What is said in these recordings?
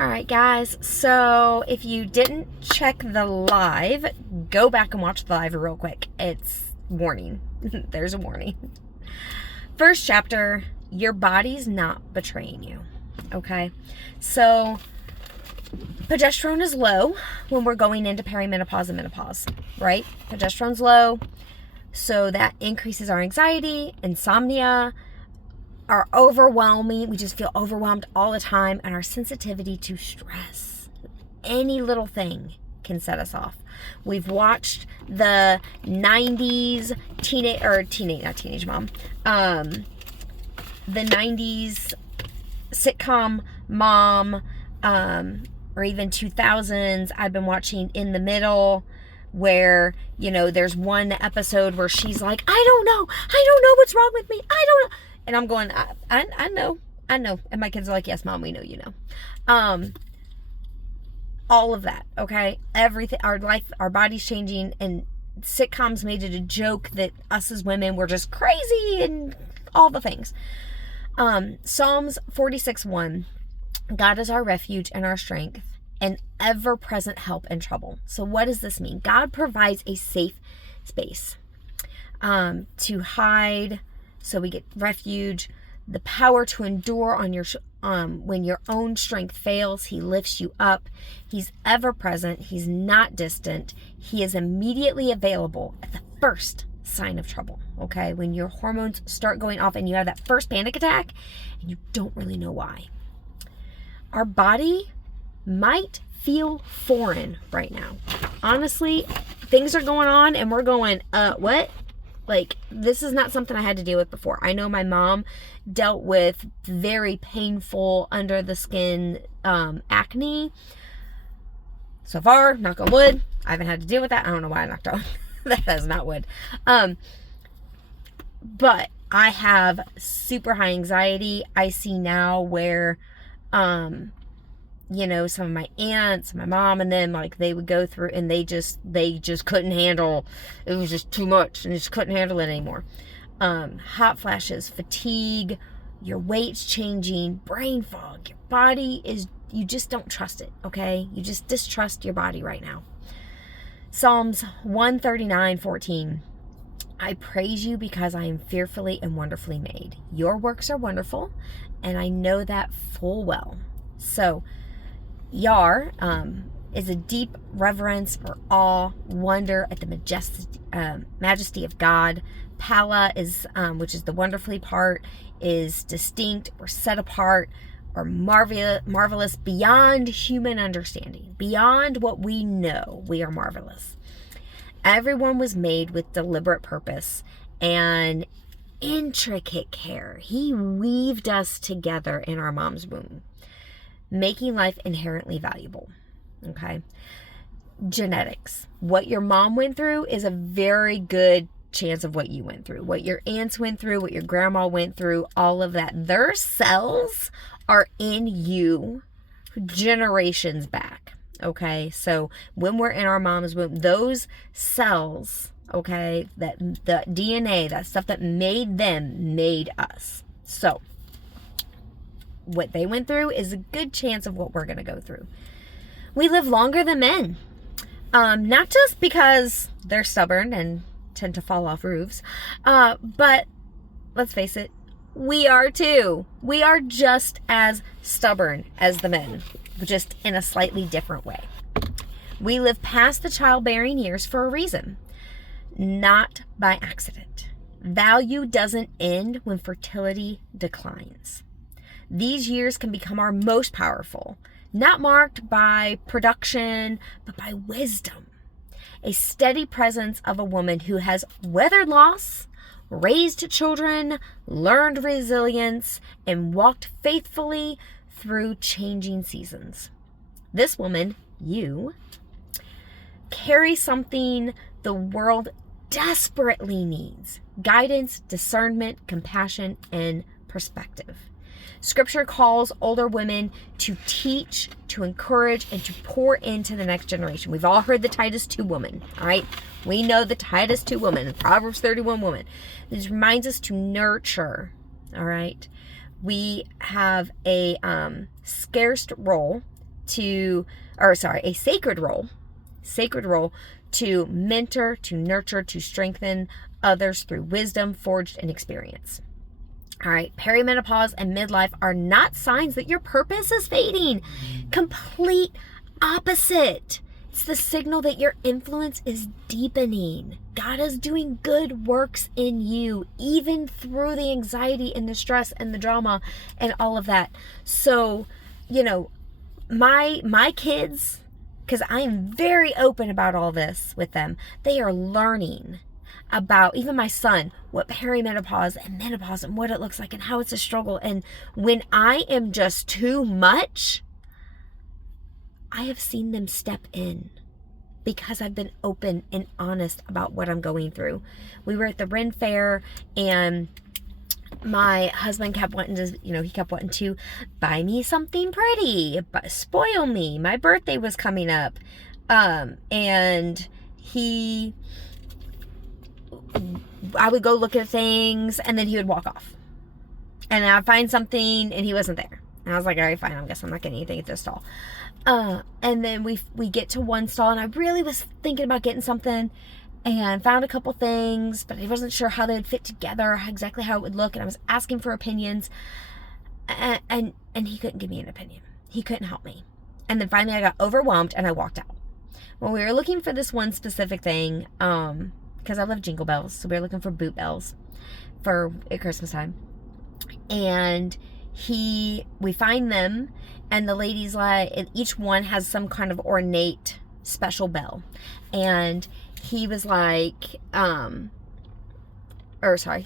All right, guys. So if you didn't check the live, go back and watch the live real quick. It's warning. There's a warning. First chapter, your body's not betraying you. Okay? So progesterone is low when we're going into perimenopause and menopause, right? Progesterone's low. So that increases our anxiety, insomnia, our overwhelming. We just feel overwhelmed all the time, and our sensitivity to stress. Any little thing can set us off. We've watched the 90s the 90s sitcom Mom, or even 2000s. I've been watching In the Middle, where, there's one episode where she's like, I don't know what's wrong with me. I don't know. And I'm going, I know. And my kids are like, yes, Mom, we know you know. All of that, okay? Everything, our life, our body's changing, and sitcoms made it a joke that us as women were just crazy and all the things. Psalms 46:1, God is our refuge and our strength, an ever-present help in trouble. So what does this mean? God provides a safe space to hide, so we get refuge, the power to endure on your when your own strength fails. He lifts you up. He's ever-present. He's not distant. He is immediately available at the first sign of trouble, okay? When your hormones start going off and you have that first panic attack and you don't really know why. Our body might feel foreign right now. Honestly, things are going on and we're going, what? Like, this is not something I had to deal with before. I know my mom dealt with very painful under the skin acne. So far, knock on wood, I haven't had to deal with that. I don't know why I knocked on. That is not wood. But I have super high anxiety. I see now where some of my aunts, my mom and them, like, they would go through and they just couldn't handle, it was just too much and just couldn't handle it anymore. Hot flashes, fatigue, your weight's changing, brain fog, your body is, you just don't trust it, okay? You just distrust your body right now. Psalms 139:14, I praise you because I am fearfully and wonderfully made. Your works are wonderful, and I know that full well. So, Yar is a deep reverence or awe, wonder at the majesty of God. Pala is, which is the wonderfully part, is distinct or set apart or marvelous beyond human understanding. Beyond what we know, we are marvelous. Everyone was made with deliberate purpose and intricate care. He weaved us together in our mom's womb, making life inherently valuable. Okay. Genetics. What your mom went through is a very good chance of what you went through. What your aunts went through, what your grandma went through, all of that. Their cells are in you generations back. Okay. So when we're in our mom's womb, those cells, okay, that the DNA, that stuff that made them, made us. So what they went through is a good chance of what we're going to go through. We live longer than men. Not just because they're stubborn and tend to fall off roofs, but let's face it, we are too. We are just as stubborn as the men, just in a slightly different way. We live past the childbearing years for a reason, not by accident. Value doesn't end when fertility declines. These years can become our most powerful, not marked by production, but by wisdom. A steady presence of a woman who has weathered loss, raised children, learned resilience, and walked faithfully through changing seasons. This woman, you, carries something the world desperately needs: guidance, discernment, compassion, and perspective. Scripture calls older women to teach, to encourage, and to pour into the next generation. We've all heard the Titus 2 woman, all right? We know the Titus 2 woman, the Proverbs 31 woman. This reminds us to nurture, all right? We have a scarce role a sacred role to mentor, to nurture, to strengthen others through wisdom forged in experience. All right, perimenopause and midlife are not signs that your purpose is fading. Complete opposite. It's the signal that your influence is deepening. God is doing good works in you, even through the anxiety and the stress and the drama and all of that. So, my kids, because I am very open about all this with them, they are learning about, even my son, what perimenopause and menopause and what it looks like and how it's a struggle. And when I am just too much, I have seen them step in because I've been open and honest about what I'm going through. We were at the Ren Fair, and my husband kept wanting to buy me something pretty, but spoil me. My birthday was coming up. And I would go look at things, and then he would walk off. And I'd find something, and he wasn't there. And I was like, all right, fine, I guess I'm not getting anything at this stall. And then we get to one stall, and I really was thinking about getting something, and found a couple things, but I wasn't sure how they would fit together, exactly how it would look, and I was asking for opinions, and he couldn't give me an opinion. He couldn't help me. And then finally I got overwhelmed, and I walked out. When we were looking for this one specific thing, because I love Jingle Bells, so we were looking for boot bells at Christmas time. And we find them, and the lady's like, each one has some kind of ornate special bell. And he was like,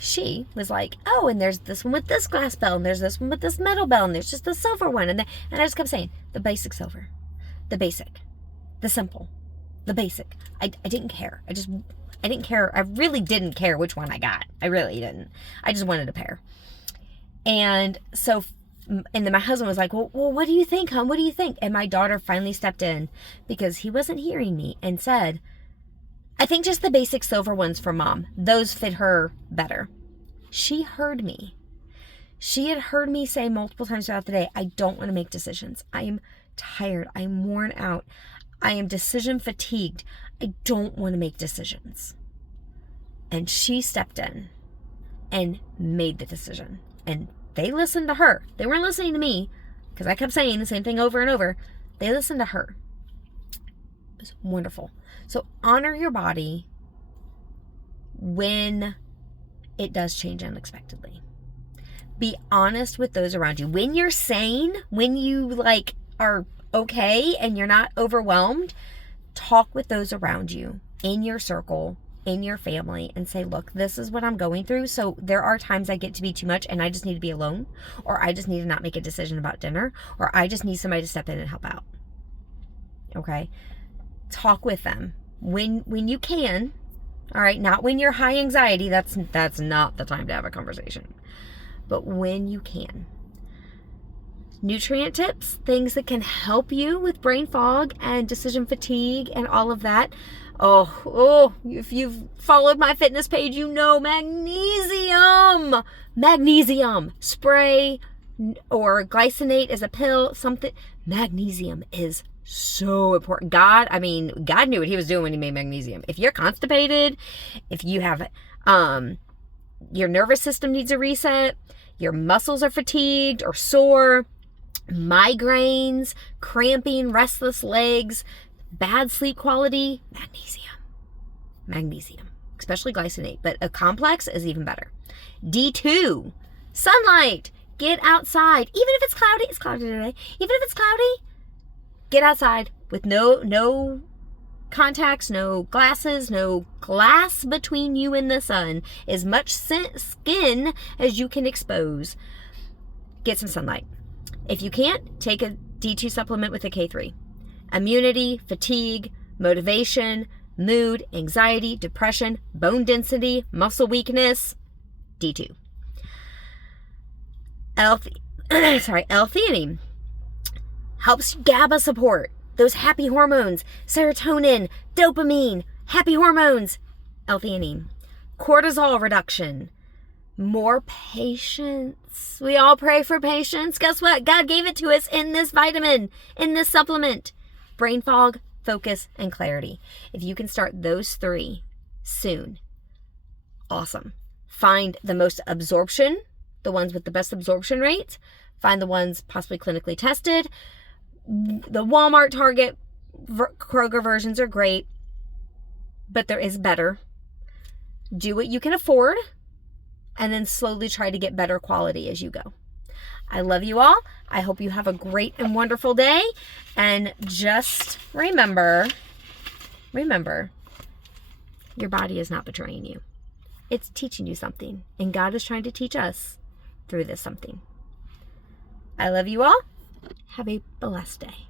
she was like, oh, and there's this one with this glass bell, and there's this one with this metal bell, and there's just the silver one. And I just kept saying, the basic silver, the basic, the simple, the basic. I didn't care. I didn't care. I really didn't care which one I got. I really didn't. I just wanted a pair. And then my husband was like, well, what do you think, hon? What do you think? And my daughter finally stepped in because he wasn't hearing me and said, I think just the basic silver ones for Mom. Those fit her better. She heard me. She had heard me say multiple times throughout the day, I don't want to make decisions. I am tired. I'm worn out. I am decision fatigued. I don't want to make decisions. And she stepped in and made the decision. And they listened to her. They weren't listening to me because I kept saying the same thing over and over. They listened to her. It was wonderful. So honor your body when it does change unexpectedly. Be honest with those around you. When you're sane, when you are okay and you're not overwhelmed, talk with those around you in your circle, in your family, and say, look, this is what I'm going through. So there are times I get to be too much and I just need to be alone, or I just need to not make a decision about dinner, or I just need somebody to step in and help out. Okay? Talk with them when you can. All right, not when you're high anxiety. That's not the time to have a conversation. But when you can. Nutrient tips, things that can help you with brain fog and decision fatigue and all of that. Oh, if you've followed my fitness page, you know magnesium spray or glycinate as a pill, something. Magnesium is so important. God knew what he was doing when he made magnesium. If you're constipated, if you have, your nervous system needs a reset, your muscles are fatigued or sore, migraines, cramping, restless legs, bad sleep quality, magnesium, especially glycinate, but a complex is even better. D2, sunlight, get outside. Even if it's cloudy today, even if it's cloudy, get outside with no contacts, no glasses, no glass between you and the sun, as much skin as you can expose. Get some sunlight. If you can't, take a D2 supplement with a K3. Immunity, fatigue, motivation, mood, anxiety, depression, bone density, muscle weakness, D2. L-theanine helps GABA support, those happy hormones, serotonin, dopamine, happy hormones, L-theanine. Cortisol reduction, More patience. We all pray for patience. Guess what? God gave it to us in this vitamin, in this supplement. Brain fog, focus, and clarity. If you can start those 3 soon, awesome. Find the most absorption, the ones with the best absorption rate. Find the ones possibly clinically tested. The Walmart, Target, Kroger versions are great, but there is better. Do what you can afford, and then slowly try to get better quality as you go. I love you all. I hope you have a great and wonderful day. And just remember, your body is not betraying you. It's teaching you something. And God is trying to teach us through this something. I love you all. Have a blessed day.